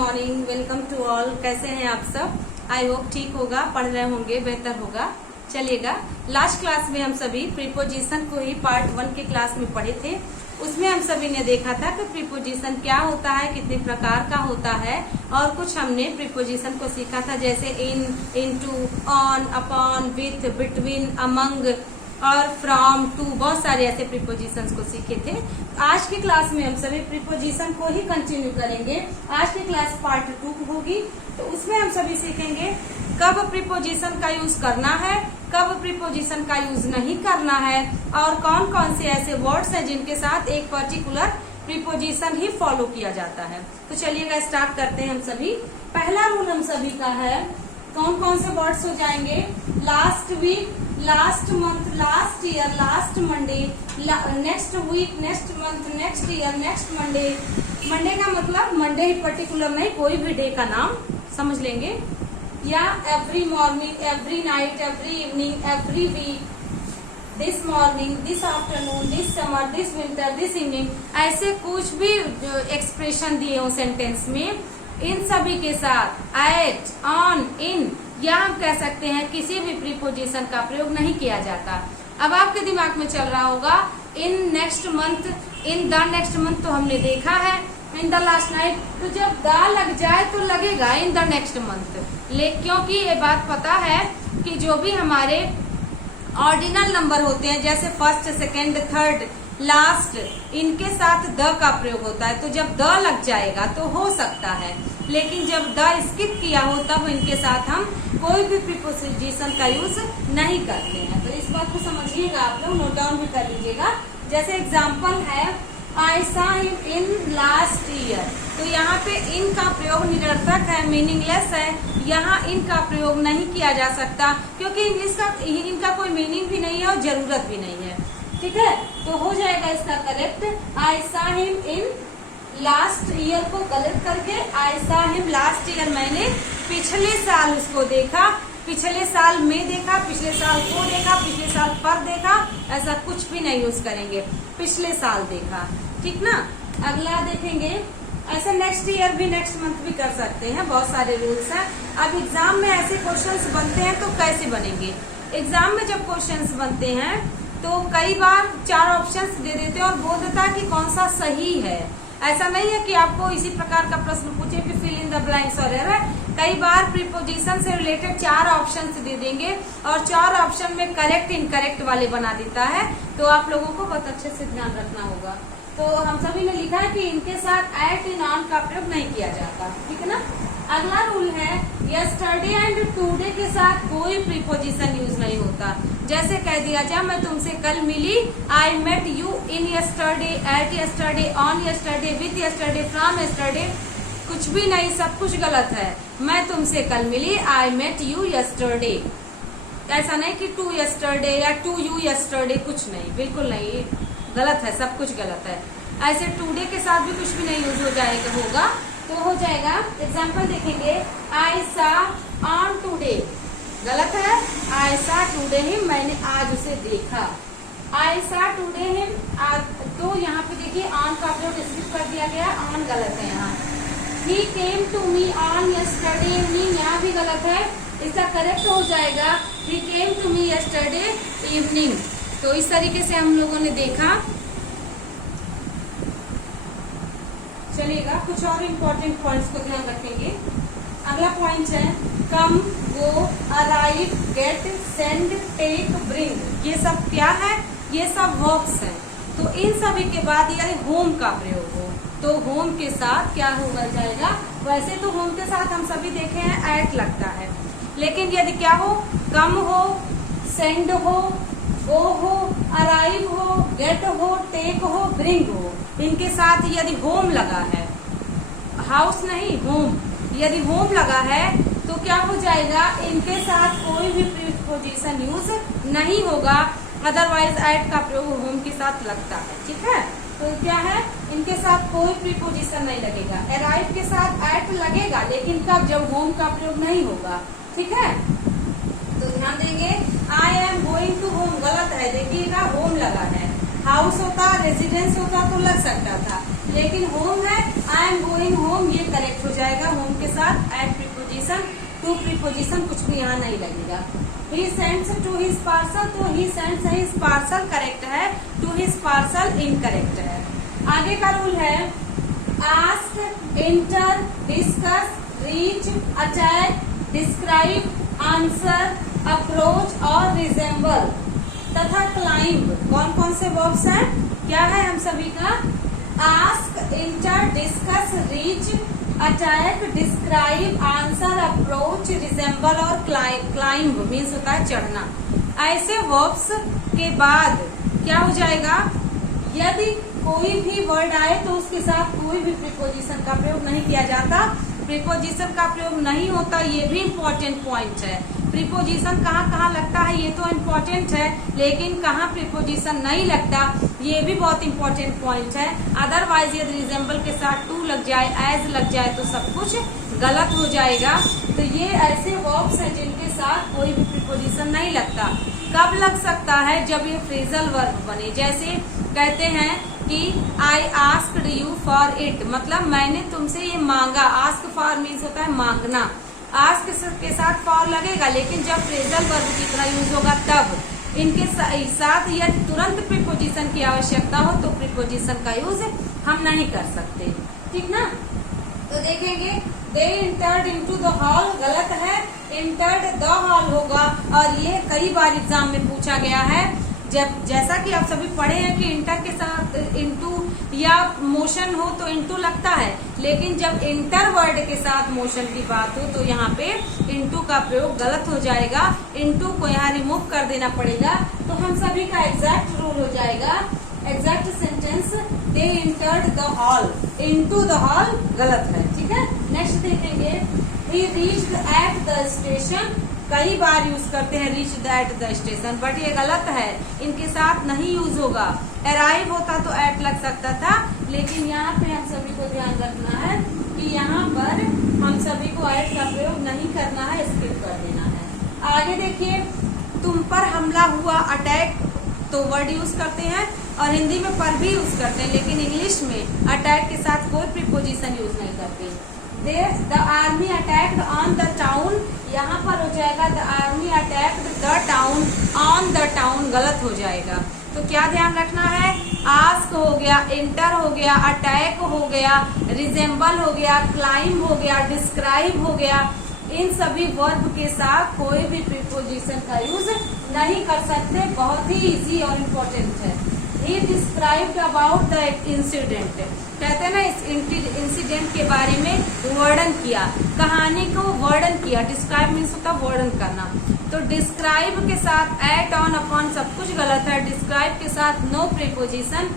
Morning, welcome to all. कैसे हैं आप सब? आई होप ठीक होगा, पढ़ रहे होंगे, बेहतर होगा। चलिएगा, लास्ट क्लास में हम सभी प्रीपोजिशन को ही पार्ट 1 के क्लास में पढ़े थे। उसमें हम सभी ने देखा था कि प्रीपोजिशन क्या होता है, कितने प्रकार का होता है, और कुछ हमने प्रीपोजिशन को सीखा था, जैसे in, into, on, upon, with, between, among और फ्रॉम, टू, बहुत सारे ऐसे प्रीपोजिशंस को सीखे थे। आज की क्लास में हम सभी प्रीपोजिशन को ही कंटिन्यू करेंगे। आज की क्लास पार्ट 2 होगी, तो उसमें हम सभी सीखेंगे कब प्रीपोजिशन का यूज करना है, कब प्रीपोजिशन का यूज नहीं करना है, और कौन कौन से ऐसे वर्ड्स हैं जिनके साथ एक पर्टिकुलर प्रीपोजिशन ही फॉलो किया जाता है। तो चलिएगा, स्टार्ट करते हैं हम सभी। पहला रूल हम सभी का है, कौन कौन से वर्ड्स हो जाएंगे? Last week, last month, last year, last Monday, next week, next month, next year, next Monday. Monday का मतलब मंडे ही पर्टिकुलर नहीं, कोई भी डे का नाम समझ लेंगे। या every morning, every night, every evening, every week, this morning, this afternoon, this summer, this winter, this evening, ऐसे कुछ भी एक्सप्रेशन दिए हो सेंटेंस में, इन सभी के साथ एट, ऑन, इन, या हम कह सकते हैं किसी भी प्रीपोजिशन का प्रयोग नहीं किया जाता। अब आपके दिमाग में चल रहा होगा in next month, in the next month तो हमने देखा है, इन द लास्ट नाइट, तो जब द लग जाए तो लगेगा इन द नेक्स्ट मंथ। क्योंकि ये बात पता है कि जो भी हमारे ऑर्डिनल नंबर होते हैं, जैसे फर्स्ट, सेकेंड, थर्ड, लास्ट, इनके साथ द का प्रयोग होता है, तो जब द लग जाएगा तो हो सकता है, लेकिन जब द स्किप किया हो तब इनके साथ हम कोई भी प्रीपोजिशन का यूज नहीं करते हैं। तो इस बात को समझिएगा, आप लोग नोट डाउन भी कर लीजिएगा। जैसे एग्जाम्पल है, I saw him in last year, तो यहाँ पे इन का प्रयोग निरर्थक है, मीनिंगलेस है। यहाँ इन का प्रयोग नहीं किया जा सकता, क्योंकि इनका कोई मीनिंग भी नहीं है और जरूरत भी नहीं है। ठीक है, तो हो जाएगा इसका correct, I saw him in last year को गलत करके I saw him last year, मैंने पिछले साल उसको देखा, पिछले साल में देखा, पिछले साल को देखा, पिछले साल पर देखा, ऐसा कुछ भी नहीं यूज करेंगे, पिछले साल देखा। ठीक ना। अगला देखेंगे, ऐसे नेक्स्ट ईयर भी, नेक्स्ट मंथ भी कर सकते हैं, बहुत सारे रूल्स हैं। अब एग्जाम में ऐसे क्वेश्चंस बनते हैं तो कैसे बनेंगे? एग्जाम में जब क्वेश्चंस बनते हैं तो कई बार 4 ऑप्शंस दे देते हैं और बोल देता है कि कौन सा सही है। ऐसा नहीं है कि आपको इसी प्रकार का प्रश्न पूछे कि फिल इन द ब्लैंक्स और एरर। कई बार प्रीपोजिशन से रिलेटेड 4 ऑप्शंस दे देंगे और 4 ऑप्शन में करेक्ट इनकरेक्ट वाले बना देता है, तो आप लोगों को बहुत अच्छे से ध्यान रखना होगा। तो हम सभी ने लिखा है कि इनके साथ एट, इन, ऑन का प्रयोग नहीं किया जाता। ठीक है ना। अगला रूल है, यस्टरडे एंड टुडे के साथ कोई प्रीपोजिशन यूज नहीं होता। जैसे कह दिया जाए, मैं तुमसे कल मिली, I met you in yesterday, at yesterday, on yesterday, with yesterday, from yesterday, कुछ भी नहीं, सब कुछ गलत है। मैं तुमसे कल मिली, आई मेट यू यस्टरडे, ऐसा नहीं कि टू यस्टरडे या टू यू यस्टरडे, कुछ नहीं, बिल्कुल नहीं, गलत है, सब कुछ गलत है। ऐसे टुडे के साथ भी कुछ भी नहीं यूज हो जाएगा, होगा तो हो जाएगा। एग्जाम्पल देखेंगे, आई सॉ ऑन टुडे, गलत है, आई सॉ टुडे हिम, मैंने आज उसे देखा। आई सॉ टुडे हिम, तो यहाँ पे देखिए ऑन का प्रयोग स्किप कर दिया गया, ऑन गलत है यहाँ। He came to me on yesterday evening, यहाँ भी गलत है, इसका करेक्ट हो जाएगा he came to me yesterday evening. तो इस तरीके से हम लोगों ने देखा। चलिएगा, कुछ और इम्पोर्टेंट पॉइंट्स को ध्यान रखेंगे। अगला पॉइंट है, come, go, arrive, get, send, take, bring, ये सब क्या है? ये सब वर्ब्स हैं। तो इन सभी के बाद यदि होम का प्रयोग हो तो होम के साथ क्या होगा जाएगा? वैसे तो होम के साथ हम सभी देखे हैं एट लगता है, लेकिन यदि क्या हो, कम हो, सेंड हो, गो हो, अराइव हो, गेट हो, टेक हो, ब्रिंग हो, इनके साथ यदि होम लगा है, हाउस नहीं होम, यदि होम लगा है तो क्या हो जाएगा? इनके साथ कोई भी प्रीपोजिशन यूज नहीं होगा, अदरवाइज एट का प्रयोग होम के साथ लगता है। ठीक है, तो क्या है, इनके साथ कोई प्रीपोजिशन नहीं लगेगा। अराइव के साथ एट लगेगा, लेकिन कब? जब होम का प्रयोग नहीं होगा। ठीक है, तो ध्यान देंगे। I am going to home, गलत है, देखिएगा होम लगा है। हाउस होता, रेजिडेंस होता तो लग सकता था, लेकिन होम है, आई एम गोइंग होम, ये करेक्ट हो जाएगा, टू प्रीपोजिशन कुछ भी यहाँ नहीं लगेगा। He sends to his parcel, तो he sends his parcel correct है, टू हिज पार्सल इनकरेक्ट है। आगे का रूल है ask, enter, discuss, reach, attack, describe, answer, approach और रिजेंबल तथा क्लाइंब कौन कौन से वर्ब्स हैं, क्या है हम सभी का, ask, enter, discuss, reach, attack, describe, answer, approach, resemble और क्लाइंब मीन्स होता है चढ़ना। ऐसे वर्ब्स के बाद क्या हो जाएगा, यदि कोई भी वर्ड आए तो उसके साथ कोई भी प्रीपोजिशन का प्रयोग नहीं किया जाता। प्रीपोजिशन का प्रयोग नहीं होता, ये भी इम्पोर्टेंट पॉइंट है। प्रीपोजिशन कहाँ कहाँ लगता है ये तो इम्पोर्टेंट है, लेकिन कहाँ प्रीपोजिशन नहीं लगता ये भी बहुत इम्पोर्टेंट पॉइंट है। अदरवाइज यदि रिजेंबल के साथ टू लग जाए, एज लग जाए तो सब कुछ गलत हो जाएगा। तो ये ऐसे वर्ब्स हैं जिनके साथ कोई भी प्रीपोजिशन नहीं लगता। कब लग सकता है, जब ये फ्रेजल वर्ब बने। जैसे कहते हैं कि I asked you for it, मतलब मैंने तुमसे ये मांगा। आस्क फॉर मीन्स होता है मांगना, आस्क के साथ फॉर लगेगा, लेकिन जब फ्रेजल वर्ब की तरह यूज होगा तब। इनके साथ यदि तुरंत प्रीपोजिशन की आवश्यकता हो तो प्रीपोजिशन का यूज हम नहीं कर सकते, ठीक ना। तो देखेंगे दे इंटर्ड इनटू द हॉल, गलत है, इंटर्ड द हॉल होगा। और ये कई बार एग्जाम में पूछा गया है। जब जैसा कि आप सभी पढ़े हैं कि इंटर के साथ इनटू या मोशन हो तो इनटू लगता है, लेकिन जब इंटर वर्ड के साथ मोशन की बात हो तो यहाँ पे इनटू का प्रयोग गलत हो जाएगा। इनटू को यहाँ रिमूव कर देना पड़ेगा। तो हम सभी का एग्जैक्ट रूल हो जाएगा, exact sentence they entered the hall, into the hall गलत है, ठीक है। नेक्स्ट देखेंगे ही रीच्ड एट द स्टेशन, कई बार यूज करते हैं reach at the station, but ये गलत है, इनके साथ नहीं यूज होगा। अराइव होता तो एट लग सकता था, लेकिन यहाँ पे हम सभी को ध्यान रखना है कि यहाँ पर हम सभी को एट का प्रयोग नहीं करना है, स्किप कर देना है। आगे देखिए तुम पर हमला हुआ, अटैक तो वर्ड यूज करते हैं और हिंदी में पर भी यूज करते हैं, लेकिन इंग्लिश में अटैक के साथ कोई प्रीपोजिशन यूज नहीं करते। The army attacked on the town, यहाँ पर हो जाएगा the army attacked the town on the town, गलत हो जाएगा। तो क्या ध्यान रखना है, आस्क हो गया, इंटर हो गया, अटैक हो गया, रिजेंबल हो गया, क्लाइंब हो गया, डिस्क्राइब हो गया, इन सभी वर्ब के साथ कोई भी प्रीपोजिशन का यूज नहीं कर सकते। बहुत ही इजी और इम्पोर्टेंट है। He described about the incident, कहते हैं ना इस इंसिडेंट के बारे में वर्णन किया, कहानी को वर्णन किया। डिस्क्राइब मीन्स होता है वर्णन करना। तो डिस्क्राइब के साथ एट, ऑन, अपॉन सब कुछ गलत है। डिस्क्राइब के साथ नो प्रीपोजिशन,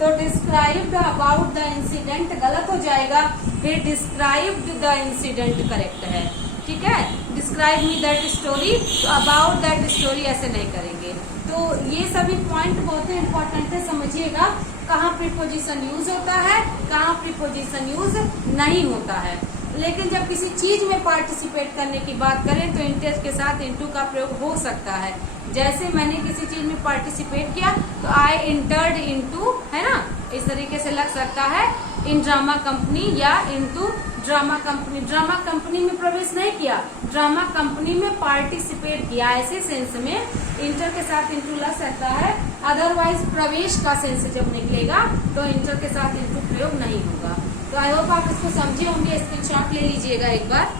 तो डिस्क्राइब्ड अबाउट द इंसिडेंट गलत हो जाएगा। फिर डिस्क्राइब्ड द इंसिडेंट करेक्ट है, ठीक है। डिस्क्राइब मी दैट स्टोरी, तो अबाउट दैट स्टोरी ऐसे नहीं करेंगे। तो ये सभी पॉइंट बहुत ही इम्पोर्टेंट है, समझिएगा कहाँ प्रीपोजिशन यूज होता है, कहाँ प्रीपोजिशन यूज नहीं होता है। लेकिन जब किसी चीज में पार्टिसिपेट करने की बात करें तो इंटर के साथ इनटू का प्रयोग हो सकता है। जैसे मैंने किसी चीज में पार्टिसिपेट किया तो आई इंटर्ड इनटू, है ना, इस तरीके से लग सकता है इन ड्रामा कंपनी या into drama company. Drama company में प्रवेश नहीं किया, ड्रामा कंपनी में पार्टिसिपेट किया, ऐसे सेंस में इंटर के साथ इनटू लग सकता है। अदरवाइज प्रवेश का सेंस जब निकलेगा तो इंटर के साथ इनटू प्रयोग नहीं होगा। तो आई होप आप इसको समझे होंगे, स्क्रीनशॉट ले लीजिएगा एक बार।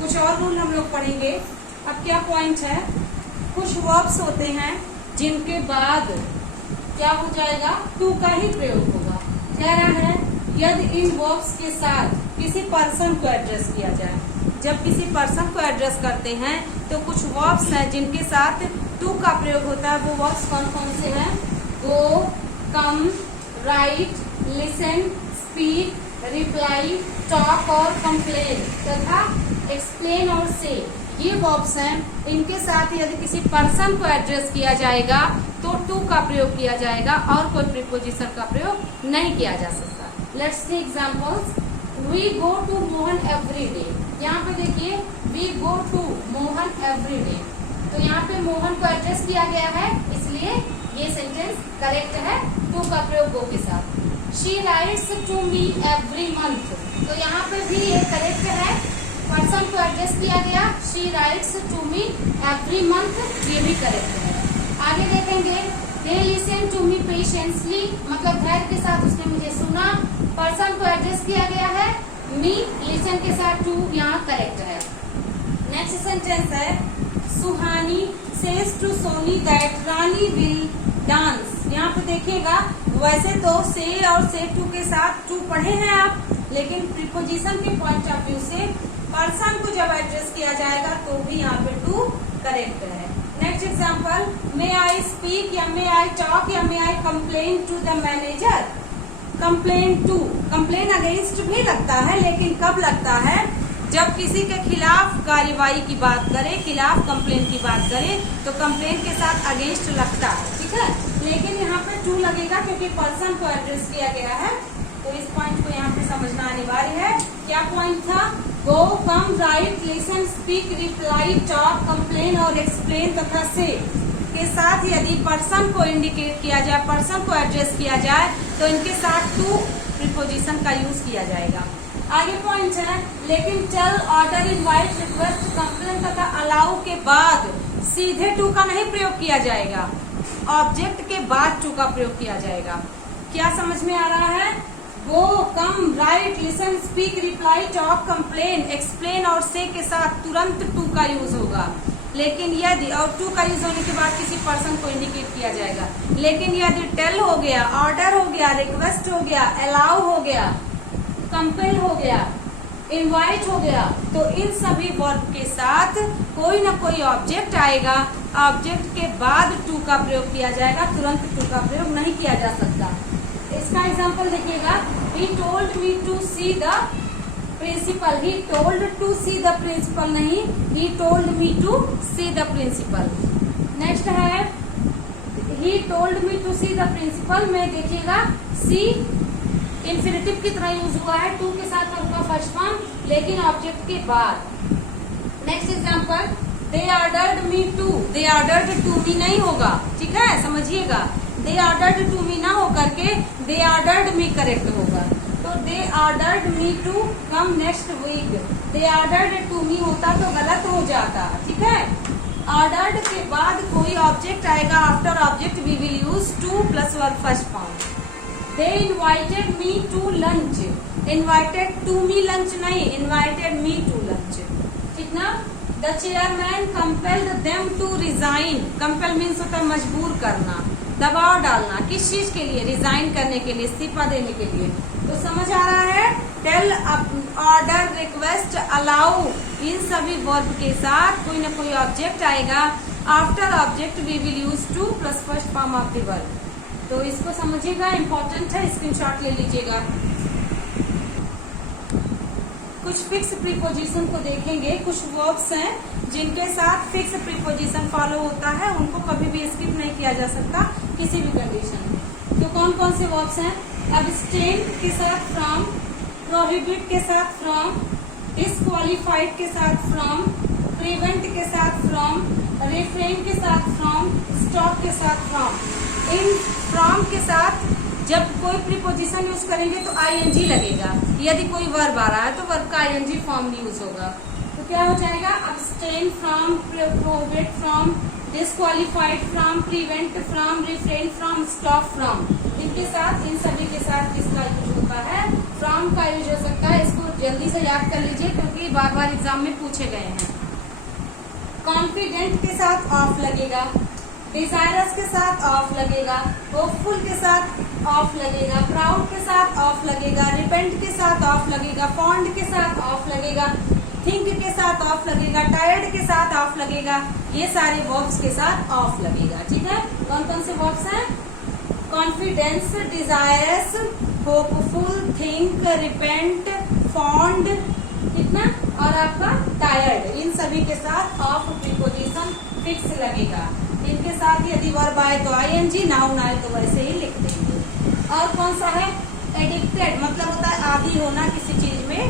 कुछ और रूल हम लोग पढ़ेंगे। अब क्या पॉइंट है, कुछ वर्ब्स होते हैं जिनके बाद क्या हो जाएगा, टू का ही प्रयोग होगा। कह रहा है यदि इन वर्ब्स के साथ किसी पर्सन को एड्रेस किया जाए, जब किसी पर्सन को एड्रेस करते हैं तो कुछ वर्ब्स हैं जिनके साथ टू का प्रयोग होता है। वो वर्ब्स कौन कौन से हैं, go, come, write, listen, speak, reply, talk और कंप्लेन तथा एक्सप्लेन और से, ये वर्ब्स हैं। इनके साथ यदि किसी पर्सन को एड्रेस किया जाएगा तो टू का प्रयोग किया जाएगा और कोई प्रीपोजिशन का प्रयोग नहीं किया जा सकता। Let's see examples. We go to Mohan every day, यहाँ पे देखिए we go to Mohan every day, तो यहाँ पे मोहन को एड्रेस किया गया है, इसलिए ये सेंटेंस करेक्ट है, टू का प्रयोग गो के साथ। She writes to me every month, तो यहाँ पे भी ये करेक्ट है, पर्सन को एड्रेस किया गया, she writes to me every month, ये भी करेक्ट है। आगे देखेंगे, they listen to me patiently, मतलब धैर्य के साथ उसने मुझे सुना। पर्सन को एड्रेस किया गया है, मी लिसन के साथ टू यहाँ करेक्ट है। नेक्स्ट सेंटेंस है, Suhani says to Soni that Rani will dance. यहाँ पे देखिएगा, वैसे तो से और से टू के साथ टू पढ़े हैं आप, लेकिन प्रीपोजिशन के पॉइंट ऑफ व्यू से पर्सन को जब एड्रेस किया जाएगा तो भी यहाँ पे टू करेक्ट है। Next example, may I speak या मे आई टॉक या may I complain to the manager. Complain to, complain against भी लगता है, लेकिन कब लगता है, जब किसी के खिलाफ कार्यवाही की बात करें, खिलाफ कंप्लेन की बात करें, तो कंप्लेन के साथ अगेंस्ट लगता है, ठीक है। लेकिन यहाँ पे टू लगेगा क्योंकि पर्सन को एड्रेस किया गया है, तो इस पॉइंट को यहाँ पे समझना अनिवार्य है। क्या पॉइंट था, go, come, write, listen, speak, reply, talk, complain और एक्सप्लेन तथा से के साथ यदि पर्सन को इंडिकेट किया जाए, पर्सन को एड्रेस किया जाए, तो इनके साथ टू प्रीपोजिशन का यूज किया जाएगा। आगे पॉइंट है, लेकिन tell, order, invite, request, complain तथा अलाउ के बाद सीधे टू का नहीं प्रयोग किया जाएगा, ऑब्जेक्ट के बाद टू का प्रयोग किया जाएगा। क्या समझ में आ रहा है, go, come, write, listen, speak, reply, talk, complain, explain और से के साथ तुरंत टू का यूज होगा। लेकिन यदि और टू का यूज होने के बाद किसी पर्सन को इंडिकेट किया जाएगा, लेकिन यदि टेल हो गया, ऑर्डर हो गया, रिक्वेस्ट हो गया, अलाउ हो गया, कंपेल हो गया, इनवाइट हो गया, तो इन सभी वर्ब के साथ कोई ना कोई ऑब्जेक्ट आएगा, ऑब्जेक्ट के बाद टू का प्रयोग किया जाएगा, तुरंत टू का प्रयोग नहीं किया जा सकता। इसका एग्जांपल देखिएगा, he told me to see the principal, he told to see the principal नहीं, he told me to see the principal। Next है, he told me to see the principal में देखिएगा, see इंफिनिटिव की तरह use हुआ है, to के साथ होगा फर्स्ट फॉर्म, लेकिन ऑब्जेक्ट के बाद। Next example, they ordered me to, they ordered to me नहीं होगा, ठीक है, समझिएगा, दे ऑर्डर्ड टू मी ना होकर के दे ऑर्डर्ड मी करेक्ट होगा। तो they ordered me to come next week, they ordered to me होता तो गलत हो जाता, ठीक है। ऑर्डर्ड के बाद कोई ऑब्जेक्ट आएगा, after object we will use to plus verb first form. They invited me to lunch, invited to me lunch नहीं, इन्वाइटेड मी टू लंच, ठीक ना। The chairman compelled them to resign, compel means होता है मजबूर करना, दबाव डालना, किस चीज के लिए, रिजाइन करने के लिए, इस्तीफा देने के लिए। तो समझ आ रहा है, टेल, ऑर्डर, रिक्वेस्ट, अलाउ, इन सभी वर्ब के साथ कोई ना कोई ऑब्जेक्ट आएगा, after object we will use to plus first form of the verb. तो इसको समझिएगा, इंपॉर्टेंट है, स्क्रीनशॉट ले लीजिएगा। कुछ फिक्स प्रीपोजिशन को देखेंगे, कुछ वर्ब्स हैं जिनके साथ फिक्स प्रीपोजिशन फॉलो होता है, उनको कभी भी स्किप नहीं किया जा सकता किसी भी कंडीशन में। तो कौन कौन से वर्ब्स हैं, अब्सटेन के साथ फ्रॉम, प्रोहिबिट के साथ फ्रॉम, डिस्क्वालिफाइड के साथ फ्रॉम, प्रिवेंट के साथ फ्रॉम, रिफ्रेन के साथ फ्रॉम, स्टॉप के साथ फ्रॉम। इन फ्रॉम के साथ जब कोई प्रीपोजिशन यूज करेंगे तो आईएनजी लगेगा, यदि कोई वर्ब आ रहा है तो वर्ब का आईएनजी फॉर्म यूज होगा। तो क्या हो जाएगा, abstain from, prohibit from, disqualified from, prevent from, refrain from, stop from. इनके साथ, इन सभी के साथ किसका यूज होता है, फ्रॉम का यूज हो सकता है। इसको जल्दी से याद कर लीजिए क्योंकि बार बार एग्जाम में पूछे गए हैं। कॉन्फिडेंट के साथ ऑफ लगेगा, डिजायरस के साथ ऑफ लगेगा, होपफुल के साथ ऑफ लगेगा, प्राउड के साथ ऑफ लगेगा, रिपेंट के साथ ऑफ लगेगा, फॉन्ड के साथ ऑफ लगेगा, थिंक के साथ ऑफ लगेगा, टायर्ड के साथ ऑफ लगेगा। ये सारे वर्ब्स के साथ ऑफ लगेगा, ठीक है। कौन कौन से वर्ब्स हैं, confidence, desirous, hopeful, think, repent, fond, कितना, और आपका टायर्ड, इन सभी के साथ ऑफ प्रीपोजिशन फिक्स लगेगा। इनके साथ यदि वर्ब आए तो आईएनजी, नाउन आए तो वैसे ही लिख देंगे। और कौन सा है, एडिक्टेड, मतलब होता है आदी होना किसी चीज में।